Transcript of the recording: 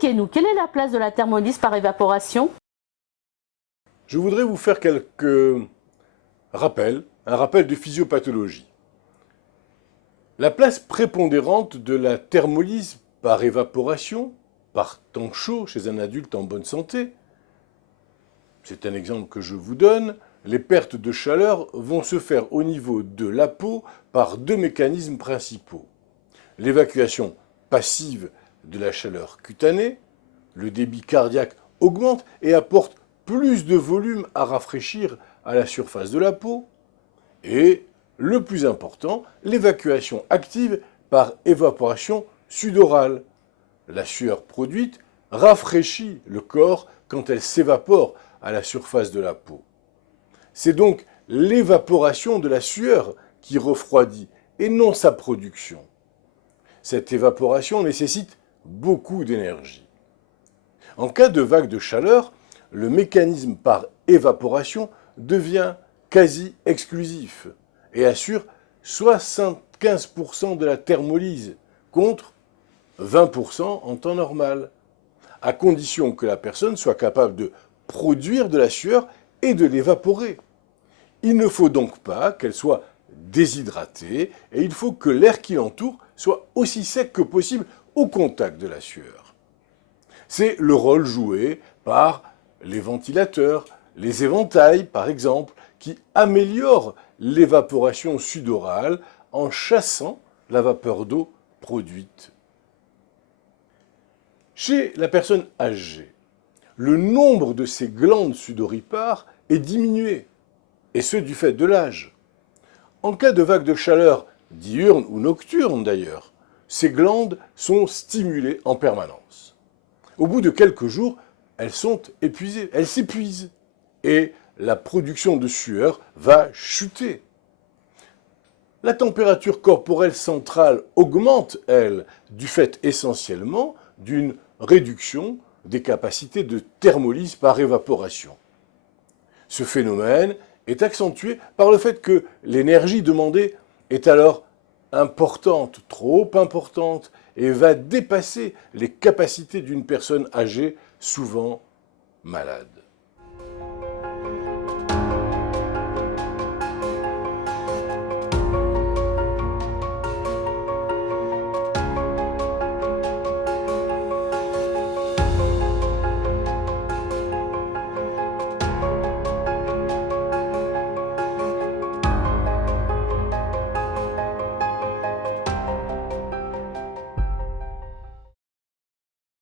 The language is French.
expliquez-nous, quelle est la place de la thermolyse par évaporation? Je voudrais vous faire quelques rappels, un rappel de physiopathologie. La place prépondérante de la thermolyse par évaporation, par temps chaud chez un adulte en bonne santé, c'est un exemple que je vous donne, les pertes de chaleur vont se faire au niveau de la peau par deux mécanismes principaux. L'évacuation passive de la chaleur cutanée, le débit cardiaque augmente et apporte plus de volume à rafraîchir à la surface de la peau, et le plus important, l'évacuation active par évaporation sudorale. La sueur produite rafraîchit le corps quand elle s'évapore à la surface de la peau. C'est donc l'évaporation de la sueur qui refroidit et non sa production. Cette évaporation nécessite beaucoup d'énergie. En cas de vague de chaleur, le mécanisme par évaporation devient quasi exclusif et assure 75% de la thermolyse contre 20% en temps normal, à condition que la personne soit capable de produire de la sueur et de l'évaporer. Il ne faut donc pas qu'elle soit déshydratée et il faut que l'air qui l'entoure soit aussi sec que possible au contact de la sueur. C'est le rôle joué par les ventilateurs, les éventails par exemple, qui améliorent l'évaporation sudorale en chassant la vapeur d'eau produite. Chez la personne âgée, le nombre de ces glandes sudoripares est diminué, et ce du fait de l'âge. En cas de vague de chaleur diurne ou nocturne d'ailleurs, ces glandes sont stimulées en permanence. Au bout de quelques jours, elles sont épuisées, elles s'épuisent, et la production de sueur va chuter. La température corporelle centrale augmente, elle, du fait essentiellement d'une réduction des capacités de thermolyse par évaporation. Ce phénomène est accentué par le fait que l'énergie demandée est alors importante, trop importante, et va dépasser les capacités d'une personne âgée, souvent malade.